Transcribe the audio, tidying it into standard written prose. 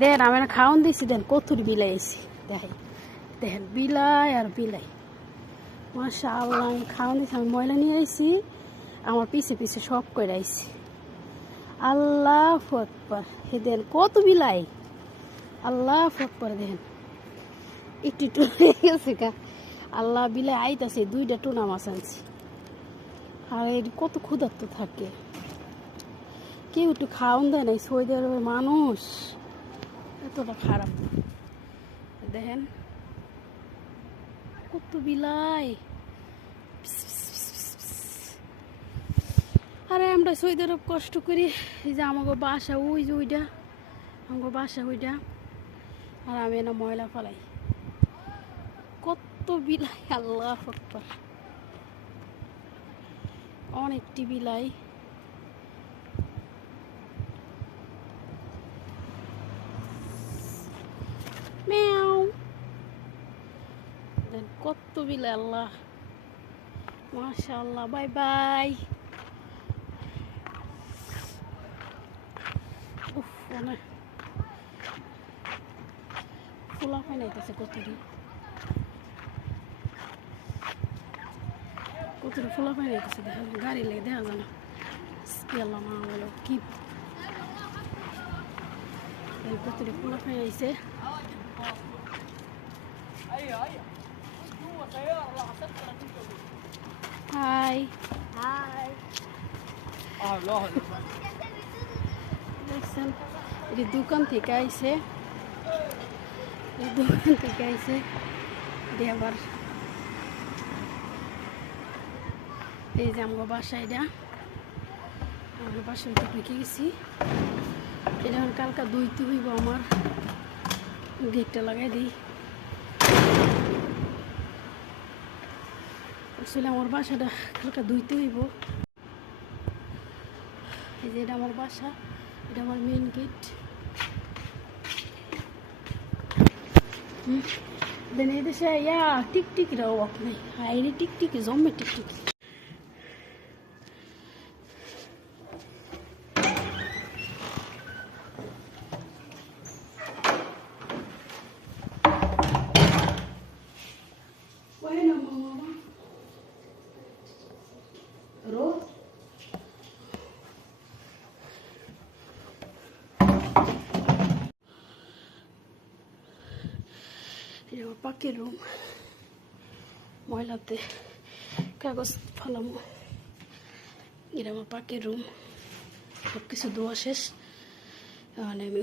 দেখেন আমি না খাওয়ান দিয়েছি, দেন কতুর বিলাই এসি দেখেন দেখেন বিলাই আর বিলাই। মাশাআল্লাহ আমি খাওয়ান দিয়েছি, আমি ময়লা নিয়ে আইছি, আমার পিছে পিছে সব করে আইছি। আল্লাহু আকবার, হে দেন কত বিলাই, আল্লাহু আকবার। দেখেন একটু একটু গেছে গা, আল্লাহ বিলাই আইতাছে, 2টা টুনা মাছ আনছি। আর এর কত ক্ষুধার্ত থাকে, কেউ একটু খাওয়ান দেয় না। সৌদি আরবের মানুষ এতটা খারাপ। দেখেন কত বিলাই। আরে আমরা সৌদি আরব কষ্ট করি, এই যে আমাকে বাসা ওই যে ওইটা, আমাকে বাসা ওইটা, আর আমি না ময়লা ফেলাই। কত বিলাই, আল্লাহ আকবার, অনেকটি বিলাই। ম্যাও, কত বিলাই, আল্লাহ মাশাআল্লাহ। Bye bye. উফ অনেক ফুলা হয় নাইতেছে, কতটি কতটি ফুলা হয় নাইতেছে। দেখেন গাড়ি লেগে দেখা যায় না, আল্লাহ মা বলো কি কতটি ফুলা হয় আইছে। হাই হাই, দেখছেন এটি দোকান থেকে আইছে, দোকান থেকে আইছে দিয়ে আবার এই যে আমার বাসা, এটা আমার বাসায় তো ঢুকে গেছি। এটা এখন কালকা ধুইতে হইব, আমার গেটটা লাগাই দিই। আসলে আমার বাসাটা কালকা ধুইতে হইব। এই যে এটা আমার বাসা, এটা আমার মেইন গেট। দেন এই দেশে ইয়া টিকটিকিরাও অফ নেই, হাইরে টিকটিকি জমে টিকটিকি। পাখির রুম, ময়লাতে কাগজ ফালামো। এটা আমার পাখির রুম, সব কিছু ধোয়া শেষ, আমি